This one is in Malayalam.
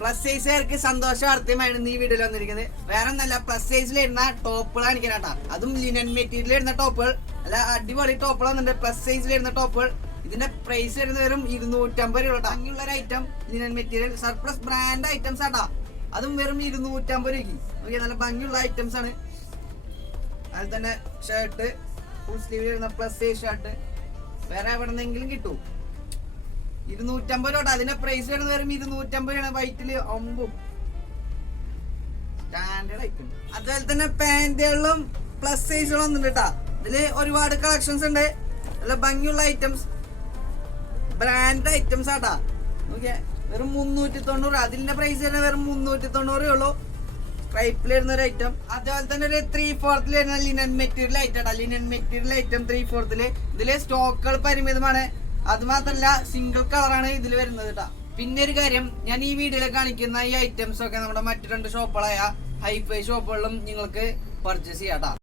പ്ലസ് സൈസുകാർക്ക് സന്തോഷ വാർത്തയുമായിരുന്നു ഈ വീഡിയോയിൽ വന്നിരിക്കുന്നത്. വേറെ നല്ല പ്ലസ് സൈസിൽ ഇടുന്ന ടോപ്പുകൾ കാണിക്കാനാട്ടാ. അതും ലിനൻ മെറ്റീരിയൽ ഇടുന്ന ടോപ്പുകൾ, അല്ല അടിപൊളി ടോപ്പുകൾ വന്നിട്ടുണ്ട്. പ്ലസ് സൈസിൽ ഇടുന്ന ടോപ്പുകൾ. ഇതിന്റെ പ്രൈസ് വരുന്നത് വെറും 250 രൂപ. അങ്ങനെയുള്ള ഒരു item linen material surplus brand items ആട്ടാ. അതും വെറും 250 രൂപയ്ക്ക്. ഓക്കെ, നല്ല ഭംഗിയുള്ള ഐറ്റംസ് ആണ്. അതിൽ തന്നെ ഷർട്ട് ഫുൾ സ്ലീവ് വരുന്ന പ്ലസ് സൈസ് ഷർട്ട് വേറെ എവിടെ നിന്നെങ്കിലും കിട്ടും. 250 രൂപ. അതിന്റെ പ്രൈസ് വരുന്നത് വെറും 250 രൂപയാണ്. വൈറ്റില് ഒമ്പും സ്റ്റാൻഡേർഡ് ഐറ്റം. അതുപോലെ തന്നെ പാന്റുകളിലും പ്ലസ് സൈസുകളും വന്നിട്ടുണ്ട് കേട്ടാ. ഇതില് ഒരുപാട് കളക്ഷൻസ് ഉണ്ട്. നല്ല ഭംഗിയുള്ള ഐറ്റംസ്, ബ്രാൻഡ് ഐറ്റംസ് ആട്ടാ. നോക്കിയാ വെറും 390. അതിന്റെ പ്രൈസ് തന്നെ വെറും 390 ഉള്ളൂ. സ്ട്രൈപ്പിൽ വരുന്ന ഒരു ഐറ്റം. അതുപോലെ തന്നെ ഒരു 3/4 വരുന്ന ലിനൻ മെറ്റീരിയൽ ഐറ്റാ. Linen material item 3/4. ഇതില് സ്റ്റോക്കുകൾ പരിമിതമാണ്. അത് മാത്രല്ല സിംഗിൾ കളറാണ് ഇതിൽ വരുന്നത് കേട്ടാ. പിന്നെ ഒരു കാര്യം, ഞാൻ ഈ വീഡിയോയിൽ കാണിക്കുന്ന ഈ ഐറ്റംസ് ഒക്കെ നമ്മുടെ മറ്റു 2 ഷോപ്പുകളായ ഹൈഫൈ ഷോപ്പുകളിലും നിങ്ങൾക്ക് പർച്ചേസ് ചെയ്യാം.